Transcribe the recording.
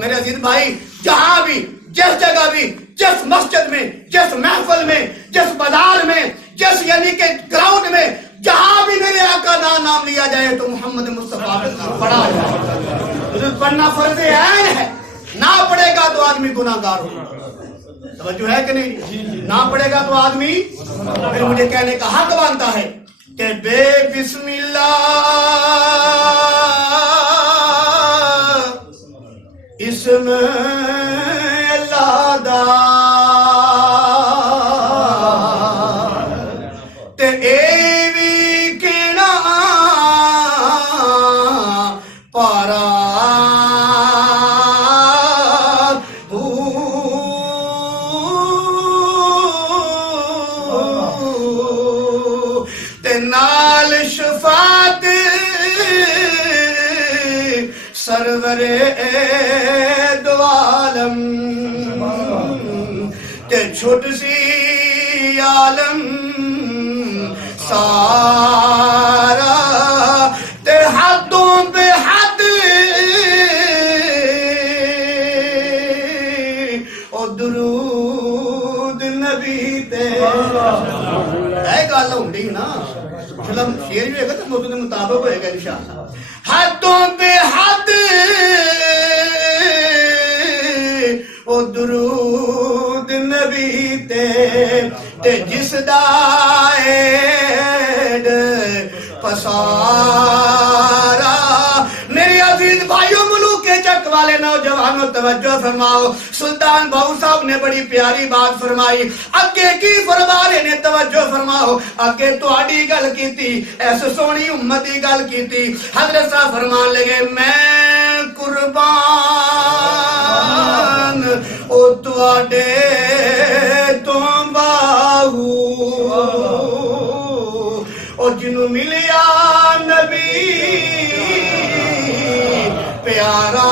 میرے عزیز بھائی، جہاں بھی، جس جگہ بھی، جس مسجد میں، جس محفل میں، جس بازار میں، جس یعنی کہ گراؤنڈ میں، جہاں بھی میرے آقا کا نام لیا جائے تو محمد مصطفیٰ پڑھا جائے۔ پڑھنا فرض عین ہے، نہ پڑھے گا تو آدمی گناہ گار ہوگا۔ توجہ ہے کہ نہیں؟ نہ پڑھے گا تو آدمی پھر مجھے کہنے کا حق بنتا ہے کہ بے بسم اللہ اسم اللہ دا تے اے وی کہنا پارا تے نال شفاعت سرور دو عالم تے چھوٹ سی عالم سارا تے حدوں پہ حد او درود نبی تے اے گل ہوندی نا فلم شیر بھی ہوگا تو موضوع کے مطابق ہوئے گا انشاءاللہ۔ حدوں پہ حد او درود نبی تے جس دا ایڈ پسارا۔ میرے عزیز بھائیوں، ملوک چک والے نوجوانوں توجہ فرماؤ، سلطان بہو صاحب نے بڑی پیاری بات فرمائی۔ اگے کی فرما رہے نے توجہ فرماؤ، اگے تہاڈی گل کیتی، ایس سونی امت دی گل کیتی۔ حضرت صاحب فرمان لگے میں قربان او تواڈے تو باہو او جنوں ملیا نبی پیارا